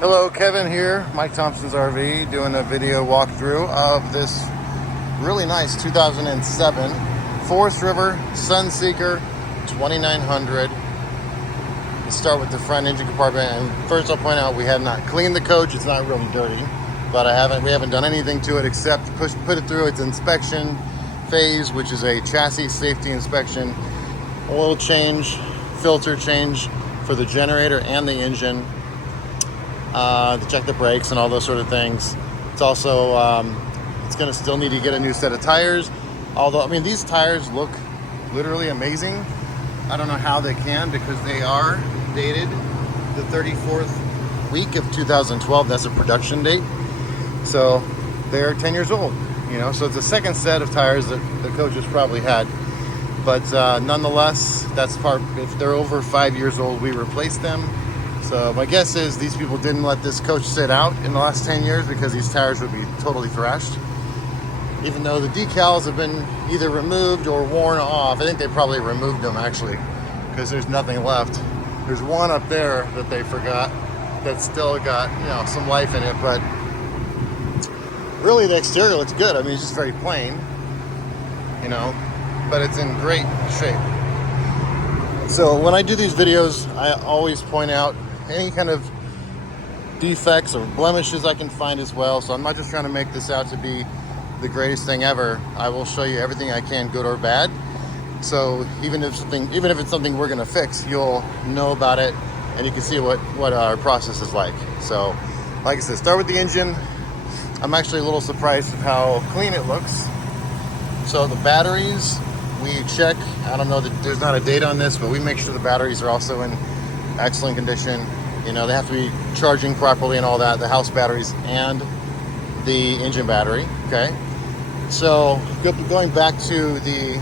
Hello, Kevin here, Mike Thompson's RV, doing a video walkthrough of this really nice 2007 Forest River Sunseeker 2900. Let's start with the front engine compartment, and first I'll point out we have not cleaned the coach. It's not really dirty, but we haven't done anything to it except put it through its inspection phase, which is a chassis safety inspection, oil change, filter change for the generator and the engine, to check the brakes and all those sort of things. It's also it's going to still need to get a new set of tires, although I mean these tires look literally amazing. I don't know how they can, because they are dated the 34th week of 2012. That's a production date, so they're 10 years old, you know, so it's a second set of tires that the coach has probably had. But nonetheless, that's part. If they're over 5 years old, we replace them. So my guess is these people didn't let this coach sit out in the last 10 years, because these tires would be totally thrashed. Even though the decals have been either removed or worn off. I think they probably removed them actually, because there's nothing left. There's one up there that they forgot that's still got, you know, some life in it, but really the exterior looks good. I mean, it's just very plain, you know, but it's in great shape. So when I do these videos, I always point out any kind of defects or blemishes I can find as well. So I'm not just trying to make this out to be the greatest thing ever. I will show you everything I can, good or bad. So even if it's something we're gonna fix, you'll know about it and you can see what our process is like. So like I said, start with the engine. I'm actually a little surprised of how clean it looks. So the batteries, we check. I don't know that there's not a date on this, but we make sure the batteries are also in excellent condition. You know, they have to be charging properly and all that, the house batteries and the engine battery, okay? So going back to the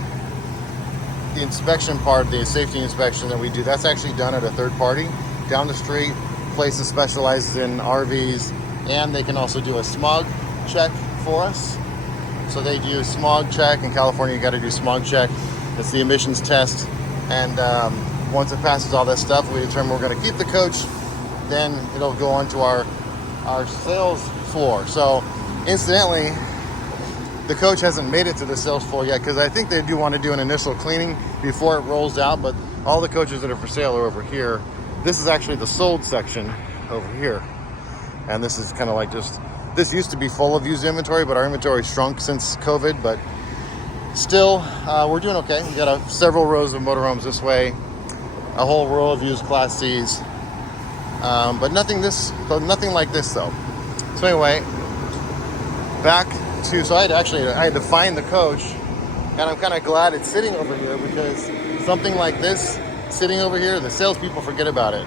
inspection part, the safety inspection that we do, that's actually done at a third party down the street, place that specializes in RVs, and they can also do a smog check for us. So they do smog check. In California, you got to do smog check. It's the emissions test, and once it passes all that stuff, we determine we're going to keep the coach. Then it'll go on to our sales floor. So incidentally, the coach hasn't made it to the sales floor yet, because I think they do want to do an initial cleaning before it rolls out, but all the coaches that are for sale are over here. This is actually the sold section over here, and this is kind of like this used to be full of used inventory, but our inventory shrunk since COVID. But still, we're doing okay. We got several rows of motorhomes this way, a whole row of used Class C's, but nothing like this though. So anyway, back to, so I had to find the coach, and I'm kind of glad it's sitting over here, because something like this sitting over here, the salespeople forget about it,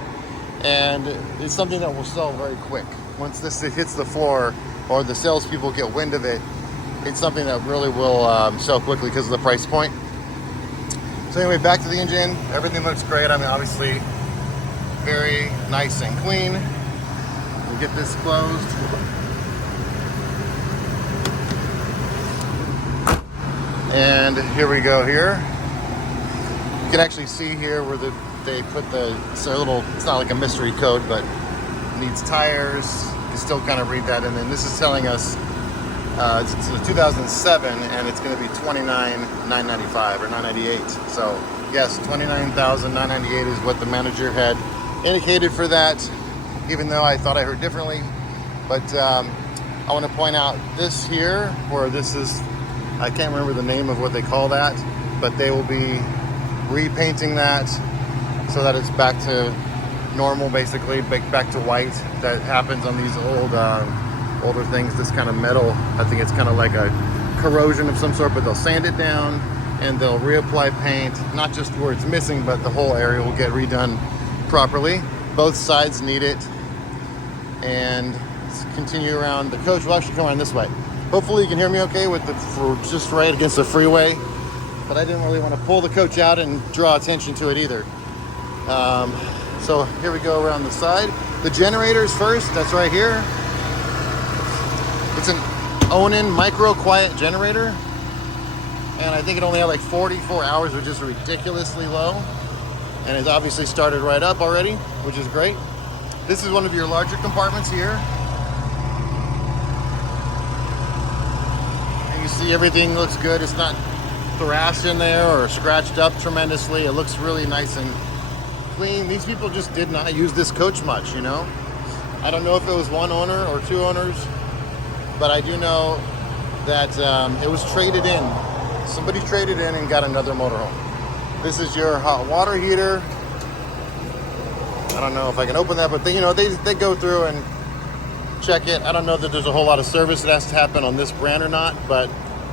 and it's something that will sell very quick. Once this hits the floor or the salespeople get wind of it, it's something that really will sell quickly because of the price point. So anyway, back to the engine. Everything looks great. I mean, obviously very nice and clean. We'll get this closed. And here we go here. You can actually see here where they put it's not like a mystery code, but needs tires. You can still kind of read that. And then this is telling us it's a 2007, and it's going to be $29,995 or $998. So yes, $29,998 is what the manager had indicated for that, even though I thought I heard differently. But I want to point out this here, where this is, I can't remember the name of what they call that, but they will be repainting that so that it's back to normal, basically back to white. That happens on these older things, this kind of metal. I think it's kind of like a corrosion of some sort, but they'll sand it down and they'll reapply paint, not just where it's missing, but the whole area will get redone properly. Both sides need it. And let's continue around. The coach will actually come around this way. Hopefully you can hear me okay with just right against the freeway, but I didn't really want to pull the coach out and draw attention to it either. So here we go around the side. The generators first, that's right here. It's an Onan micro quiet generator, and I think it only had like 44 hours, which is ridiculously low. And it's obviously started right up already, which is great. This is one of your larger compartments here. And you see everything looks good. It's not thrashed in there or scratched up tremendously. It looks really nice and clean. These people just did not use this coach much, you know. I don't know if it was one owner or two owners, but I do know that it was traded in. Somebody traded in and got another motorhome. This is your hot water heater. I don't know if I can open that, but they go through and check it. I don't know that there's a whole lot of service that has to happen on this brand or not, but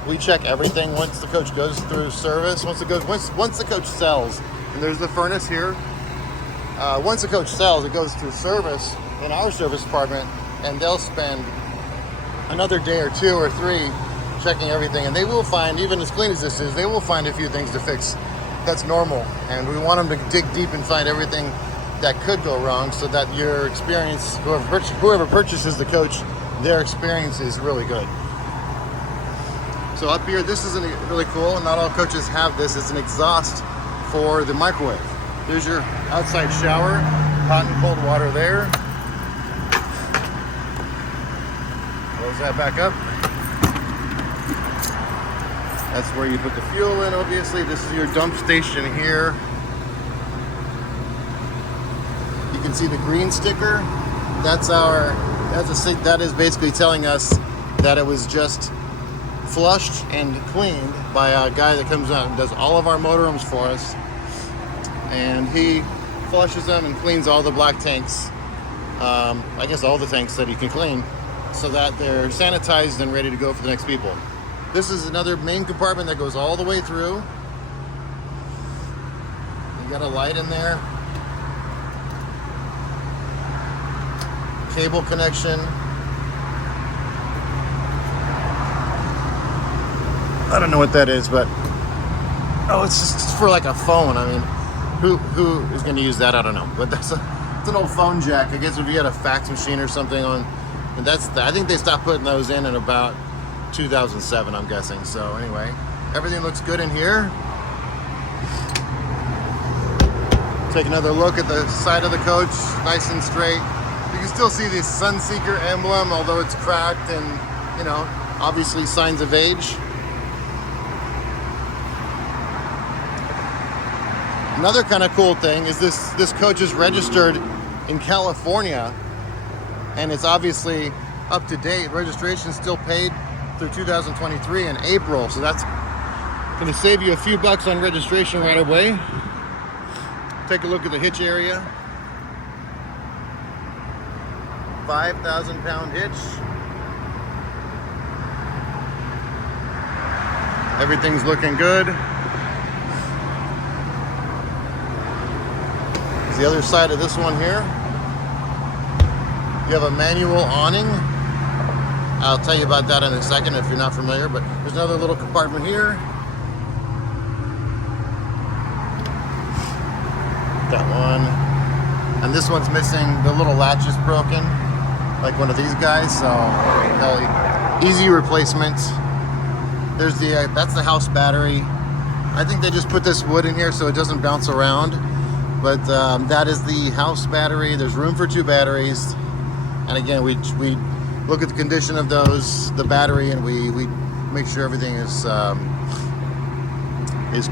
we check everything once the coach goes through service. Once the coach sells, and there's the furnace here. Once the coach sells, it goes through service in our service department, and they'll spend another day or two or three checking everything, and they will find, even as clean as this is, they will find a few things to fix. That's normal, and we want them to dig deep and find everything that could go wrong, so that your experience, whoever purchases the coach, their experience is really good. So up here, this is really cool. Not all coaches have this. It's an exhaust for the microwave. There's your outside shower, hot and cold water there. Close that back up. That's where you put the fuel in, obviously. This is your dump station here. You can see the green sticker. That is basically telling us that it was just flushed and cleaned by a guy that comes out and does all of our motorhomes for us. And he flushes them and cleans all the black tanks. I guess all the tanks that he can clean, so that they're sanitized and ready to go for the next people. This is another main compartment that goes all the way through. You got a light in there. Cable connection. I don't know what that is, but it's just for like a phone. I mean, who is going to use that? I don't know, but it's an old phone jack. I guess if you had a fax machine or something on, and I think they stopped putting those in about 2007, I'm guessing. So anyway, everything looks good in here. Take another look at the side of the coach, nice and straight. You can still see the Sunseeker emblem, although it's cracked and, obviously signs of age. Another kind of cool thing is this coach is registered in California, and it's obviously up to date. Registration still paid through 2023 in April, so that's going to save you a few bucks on registration right away. Take a look at the hitch area. 5,000 pound hitch. Everything's looking good. The other side of this one here, you have a manual awning. I'll tell you about that in a second if you're not familiar, but there's another little compartment here. Got one. And this one's missing, the little latch is broken, like one of these guys, so easy replacement. There's that's the house battery. I think they just put this wood in here so it doesn't bounce around. But that is the house battery. There's room for two batteries. And again, we look at the condition of the battery, and we make sure everything is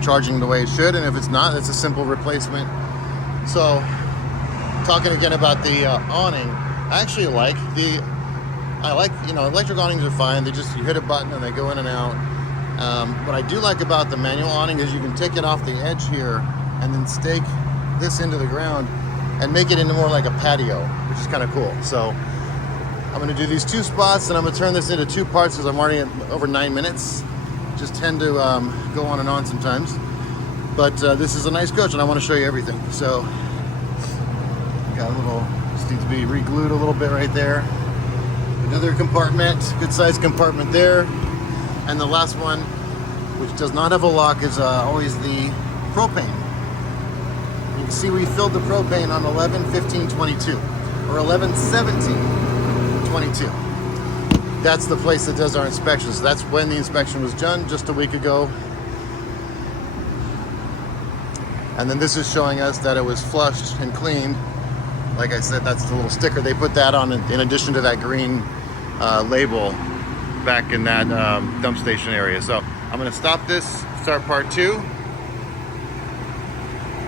charging the way it should. And if it's not, it's a simple replacement. So, talking again about the awning, I actually like electric awnings are fine. You hit a button and they go in and out. What I do like about the manual awning is you can take it off the edge here and then stake this into the ground and make it into more like a patio, which is kind of cool. So I'm going to do these two spots, and I'm going to turn this into two parts because I'm already at over 9 minutes. Just tend to go on and on sometimes. But this is a nice coach, and I want to show you everything. So got just needs to be re-glued a little bit right there. Another compartment, good sized compartment there. And the last one, which does not have a lock, is always the propane. You can see we filled the propane on 11/15/22 or 11/17/22. That's the place that does our inspections. So that's when the inspection was done, just a week ago. And then this is showing us that it was flushed and cleaned Like I said, that's the little sticker. They put that on in addition to that green label back in that dump station area. So I'm gonna stop this, start part 2.